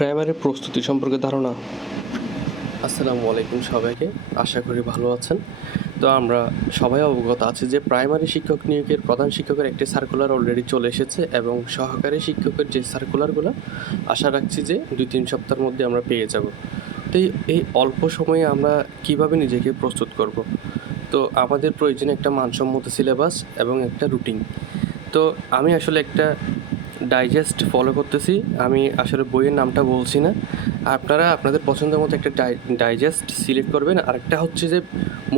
Primary প্রস্তুতি সম্পর্কে ধারণা? আসসালামু আলাইকুম সবাইকে, আশা করি ভালো আছেন। তো আমরা সবাই অবগত আছি যে প্রাইমারি শিক্ষক নিয়োগের প্রধান শিক্ষকের একটি সার্কুলার অলরেডি চলে এসেছে এবং সহকারী শিক্ষকের যে সার্কুলারগুলো আশা রাখছি যে দুই তিন সপ্তাহের মধ্যে আমরা পেয়ে যাব। তো এই- অল্প সময়ে আমরা কীভাবে নিজেকে প্রস্তুত করব? তো আমাদের প্রয়োজনে একটা মানসম্মত সিলেবাস এবং একটা রুটিন তো আমি আসলে একটা ডাইজেস্ট ফলো করতেছি। আমি আসলে বইয়ের নামটা বলছি না। আপনারা আপনাদের পছন্দের মতো একটা ডাইজেস্ট সিলেক্ট করবেন। আরেকটা হচ্ছে যে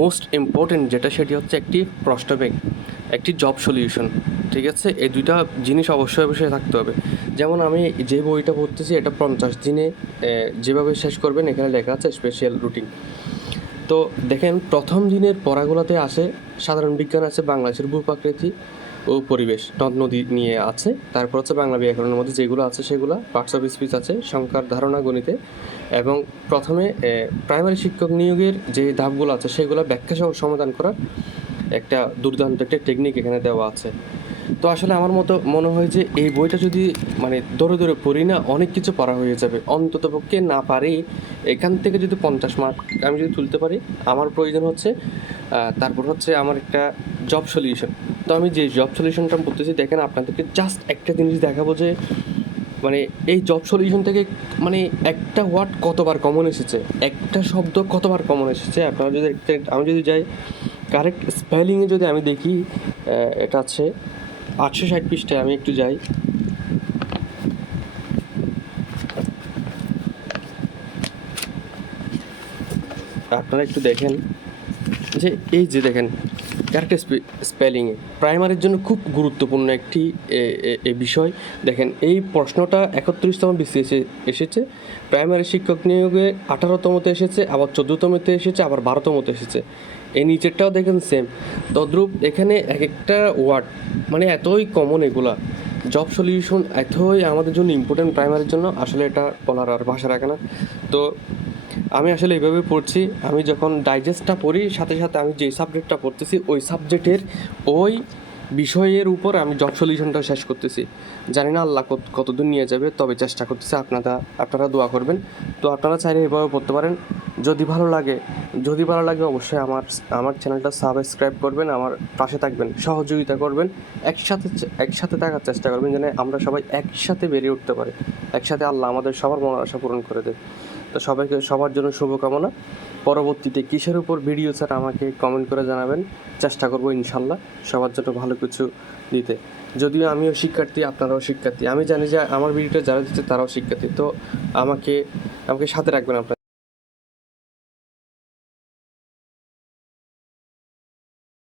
মোস্ট ইম্পর্টেন্ট যেটা, সেটি হচ্ছে একটি প্রশ্ন ব্যাংক একটি জব সলিউশন ঠিক আছে? এই দুইটা জিনিস অবশ্যই অবশ্যই থাকতে হবে। যেমন আমি যে বইটা পড়তেছি, এটা পঞ্চাশ দিনে যেভাবে শেষ করবেন, এখানে লেখা আছে স্পেশাল রুটিন তো দেখেন, প্রথম দিনের পড়াগুলোতে আসে সাধারণ বিজ্ঞান আছে, বাংলাদেশের ভূপ্রাকৃতি। ও পরিবেশ নদ নদী নিয়ে আছে। তারপর হচ্ছে বাংলা ব্যাকরণের মধ্যে যেগুলো আছে সেগুলো পার্টস অফ স্পিচ আছে, সংখ্যার ধারণা গণিতে। এবং প্রথমে প্রাইমারি শিক্ষক নিয়োগের যে ধাপগুলো আছে সেগুলো ব্যাখ্যা সহ সমাধান করার একটা দুর্দান্ত একটা টেকনিক এখানে দেওয়া আছে। তো আসলে আমার মতো মনে হয় যে এই বইটা যদি মানে ধরে ধরে পড়ি না, অনেক কিছু পড়া হয়ে যাবে। অন্তত পক্ষে না পারি, এখান থেকে যদি পঞ্চাশ মার্ক আমি যদি তুলতে পারি, আমার প্রয়োজন হচ্ছে তারপর হচ্ছে আমার একটা জব সলিউশন তো আমি যে জব সলিউশনটা বলতেছি, দেখেন আপনাদেরকে জাস্ট একটা জিনিস দেখাবো যে মানে এই জব সলিউশন থেকে মানে একটা ওয়ার্ড কতবার কমন এসেছে? একটা শব্দ কতবার কমন এসেছে? আপনারা যদি আমি যদি যাই কারেক্ট স্পেলিংয়ে যদি আমি দেখি এটা আছে আটশো ষাট পৃষ্ঠায় আমি একটু যাই। আপনারা একটু দেখেন। যে এই যে দেখেন ক্যারেক্টার স্পেলিংয়ে প্রাইমারির জন্য খুব গুরুত্বপূর্ণ একটি বিষয়। দেখেন, এই প্রশ্নটা একত্রিশতম বিসিএসে এসেছে। প্রাইমারি শিক্ষক নিয়োগে আঠারোতমতে এসেছে, আবার চোদ্দোতমতে এসেছে, আবার বারোতমতে এসেছে। এই নিচেরটাও দেখেন সেম তদ্রূপ এখানে এক একটা ওয়ার্ড মানে এতই কমন এগুলা। জব সলিউশন এতই আমাদের জন্য ইম্পর্টেন্ট প্রাইমারির জন্য, আসলে এটা বলার আর ভাষা রাখে না। তো আমি আসলে এইভাবে পড়ছি, আমি যখন ডাইজেস্টটা পড়ি, সাথে সাথে আমি যে সাবজেক্টটা পড়তেছি, ওই সাবজেক্টের ওই বিষয়ের উপর আমি জব সলিউশনটা শেষ করতেছি। জানি না আল্লাহ কত, কতদূর নিয়ে যাবে, তবে চেষ্টা করতেছি আপনারা আপনারা দোয়া করবেন। তো আপনারা চাইলে এভাবে পড়তে পারেন। যদি ভালো লাগে, যদি ভালো লাগে অবশ্যই আমার আমার চ্যানেলটা সাবস্ক্রাইব করবেন, আমার পাশে থাকবেন, সহযোগিতা করবেন, একসাথে একসাথে থাকার চেষ্টা করবেন যেন আমরা সবাই একসাথে বেরিয়ে উঠতে পারি। একসাথে আল্লাহ আমাদের সবার মনের আশা পূরণ করে দেয়। তো সবাইকে, সবার জন্য শুভকামনা। পরবর্তীতে কিসের উপর ভিডিও স্যার আমাকে কমেন্ট করে জানাবেন। চেষ্টা করব ইনশাল্লাহ সবার জন্য ভালো কিছু দিতে। যদিও আমিও শিক্ষার্থী, আপনারাও শিক্ষার্থী। আমি জানি যে আমার ভিডিওটা যারা দিচ্ছে তারাও শিক্ষার্থী। তো আমাকে আমাকে সাথে রাখবেন আপনারা।